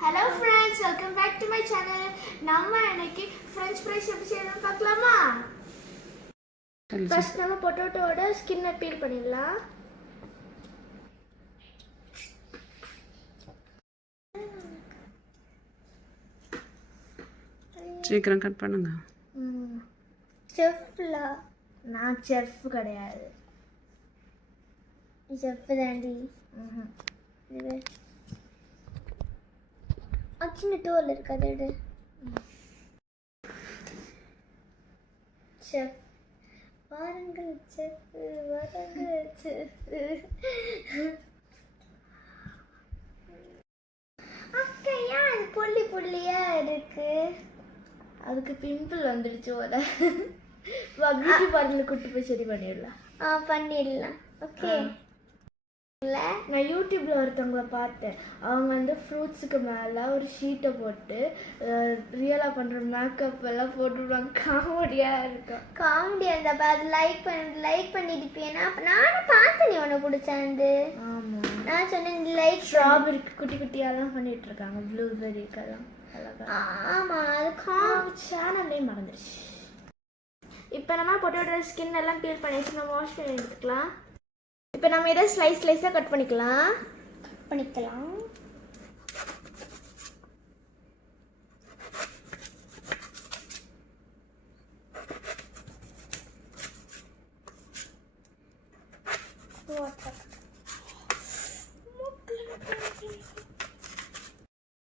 Hello friends, welcome back to my channel. நம்ம இன்னைக்கு French fries எப்படி செய்யணும்னு பார்க்கலாமா? First நம்ம பொட்டேட்டோட ஸ்கின்னை பீல் பண்ணிடலாம். சீக்கிரம் கட் பண்ணுங்க. செஃப்ல நான் செஃப் கிடையாது. செஃப் தாண்டி. இது சின்ன டோல் இருக்கு அது எடு. செஃப் வாருங்கள் செஃப் வாருங்கள் செஃப். அக்கையா அது புள்ளி புள்ளியா இருக்கு. அதுக்கு பிம்பிள் வந்துடுச்சு போல. பியூட்டி பார்லர் கூட்டு போய் சரி பண்ணிடலாம். பண்ணிடலாம். ஓகே. இல்லை நான் யூடியூப்பில் ஒருத்தவங்கள பார்த்தேன். அவங்க வந்து ஃப்ரூட்ஸுக்கு மேலே ஒரு ஷீட்டை போட்டு ரியலாக பண்ணுற மேக்கப் எல்லாம் போட்டுவிடுவாங்க. காமெடியாக இருக்கும். காமெடியாக இருந்தால் அது லைக் பண்ணியிருப்பேன்னா அப்போ நானும் பார்த்தேன். நீ உனக்கு பிடிச்சாண்டு. ஆமாம் நான் சொன்னேன் லைக் ஸ்ட்ராபெரிக்கு குட்டி குட்டியாலாம் பண்ணிகிட்டு இருக்காங்க. ப்ளூபெரிக்கெல்லாம் அழகாக. ஆமாம் அது சேனல்லே மறந்துடுச்சு. இப்போ நம்ம பொட்டேட்டோ ஸ்கின் எல்லாம் பீல் பண்ணிட்டு நம்ம வாஷ் பண்ணி எடுத்துக்கலாம். இப்போ நம்ம இதை ஸ்லைஸாக கட் பண்ணிக்கலாம்.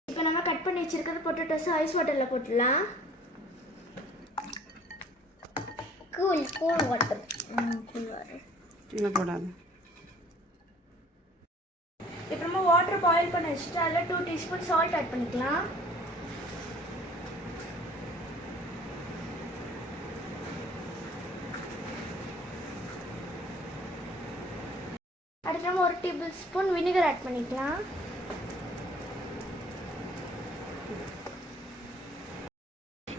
இப்போ நம்ம கட் பண்ணி வச்சிருக்கிற பொட்டேட்டோஸ் ஐஸ் வாட்டரில் போட்டுடலாம். Cool water. கீழே போடாது. இப்போ நம்ம வாட்டர் பாயில் பண்ண வச்சுட்டு அதில் 2 டீஸ்பூன் சால்ட் ஆட் பண்ணிக்கலாம். அடுத்து நம்ம 1 டேபிள் ஸ்பூன் வினிகர் ஆட் பண்ணிக்கலாம்.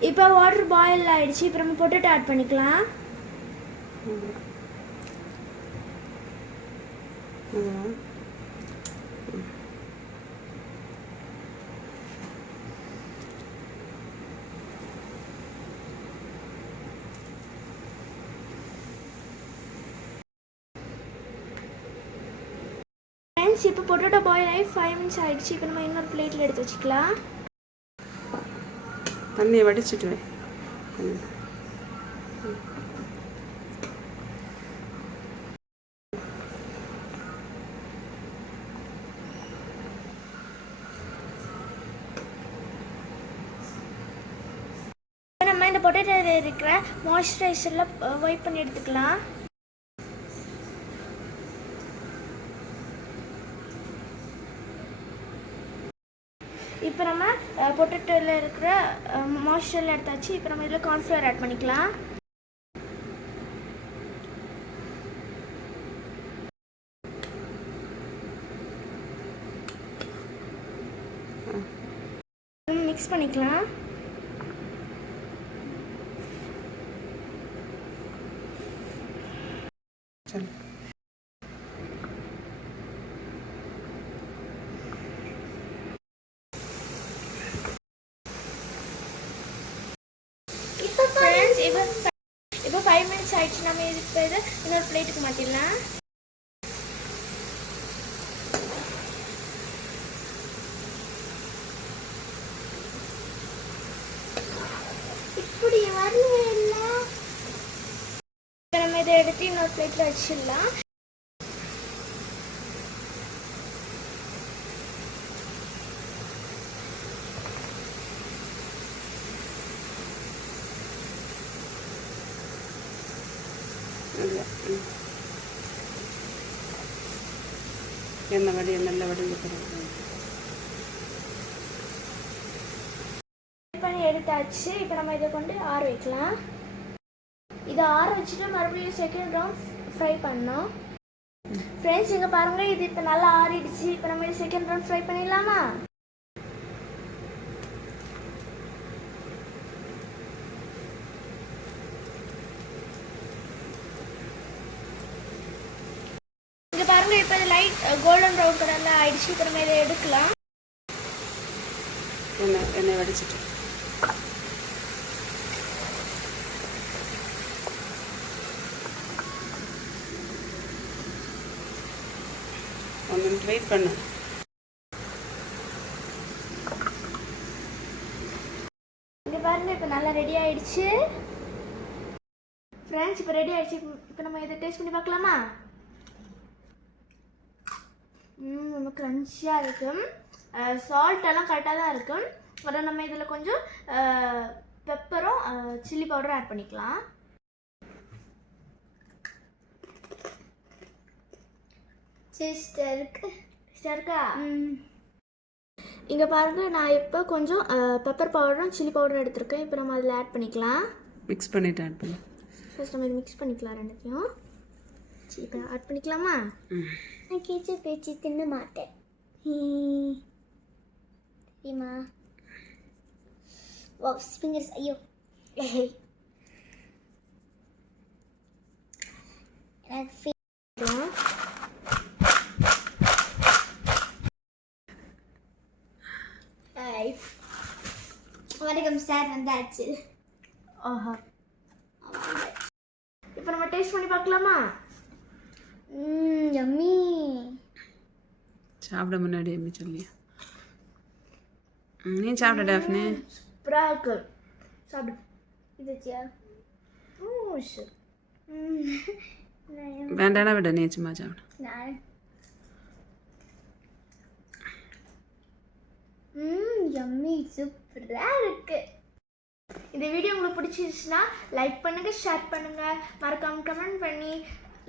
இப்போ வாட்டர் பாயில் ஆயிடுச்சு. இப்போ நம்ம பொட்டேட்டோ ஆட் பண்ணிக்கலாம். இப்போ பொட்டேட்டோ பாயில் ஆகி 5 மினிட்ஸ் ஆகிடுச்சு. இப்போ நம்ம இன்னொரு பிளேட்டில் எடுத்து வச்சுக்கலாம். தண்ணியை வடிச்சிட்டு வை. நம்ம இந்த பொட்டேட்டோவில் இருக்கிற மாய்ஸ்சரைசரில் வைப் பண்ணி எடுத்துக்கலாம். இப்போ நம்ம பொட்டேட்டோவில் இருக்கிற மாய்ஸ்சரில் எடுத்தாச்சு. இப்போ நம்ம இதில் கார்ன்ஃப்ளவர் ஆட் பண்ணிக்கலாம். மிக்ஸ் பண்ணிக்கலாம். இப்போ 5 மினிட்ஸ் ஆயிடுச்சு. நம்ம இப்போ இதை இன்னொரு பிளேட்டுக்கு மாற்றிடலாம். இப்படி வரலையே இல்லை. இப்போ நம்ம இதை எடுத்து இன்னொரு பிளேட்டில் வச்சிடலாம். எண்ணெய் வடி நல்ல வடிஞ்சு பண்ணி எடுத்தாச்சு. இப்போ நம்ம இதை கொண்டு ஆற வைக்கலாம். இதை ஆற வச்சுட்டு மறுபடியும் செகண்ட் ரவுண்ட் ஃப்ரை பண்ணோம். ஃப்ரெண்ட்ஸ் இங்கே பாருங்கள், இது இப்போ நல்லா ஆறிடுச்சு. இப்போ நம்ம இது செகண்ட் ரவுண்ட் ஃப்ரை பண்ணிடலாமா? பாருங்க இப்போ லைட் கோல்டன் ப்ரௌன் கலர்ல ஆயிடுச்சு. இப்போ நம்ம இதை எடுக்கலாம். எண்ணெய் வடிச்சிட்டு ஒன் மினிட் வெயிட் பண்ணு. இங்கே பாருங்க இப்போ நல்லா ரெடி ஆயிடுச்சு ஃப்ரெண்ட்ஸ். இப்போ ரெடி ஆயிடுச்சு. இப்போ நம்ம இதை டேஸ்ட் பண்ணி பார்க்கலாமா? ரொம்ப க்ரன்ச்சியாக இருக்கும். சால்ட் எல்லாம் கரெக்டாக தான் இருக்கும். அப்புறம் நம்ம இதில் கொஞ்சம் பெப்பரும் சில்லி பவுடரும் ஆட் பண்ணிக்கலாம். இருக்கா? இங்கே பாருங்க, நான் இப்போ கொஞ்சம் பெப்பர் பவுடரும் சில்லி பவுடரும் எடுத்திருக்கேன். இப்போ நம்ம அதில் ஆட் பண்ணிக்கலாம். மிக்ஸ் பண்ணிவிட்டு ஆட் பண்ணி ஃபர்ஸ்ட் நம்ம இது மிக்ஸ் பண்ணிக்கலாம் ரெண்டுத்தையும். சரி, இப்போ ஆட் பண்ணிக்கலாமா? நான் கீச்சு பேச்சு தின்ன மாட்டேன் தெரியுமா? ஃபிங்கர்ஸ் ஐயோ எனக்கு வணக்கம் சார் வந்தாச்சு. ஆஹா, இப்போ நம்ம டேஸ்ட் பண்ணி பார்க்கலாமா? யம்மி. சாப்பிட முன்னாடி எப்படி சொல்லியா? நீ சாப்பிட டாஃப்னி. சூப்பராக இருக்கு. சாப்பிடு. இது வச்சியா? வேண்டாம் விட, நீ சும்மா சாப்பிட. நான் யம்மி சூப்பராக இருக்கு. இந்த வீடியோ உங்களுக்கு பிடிச்சிருச்சுன்னா லைக் பண்ணுங்க, ஷேர் பண்ணுங்க, மறக்காம கமெண்ட் பண்ணி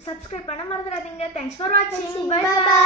சப்ஸ்கிரைப் பண்ண மறந்துடாதீங்க. தேங்க்ஸ் ஃபார் வாட்சிங். Bye by.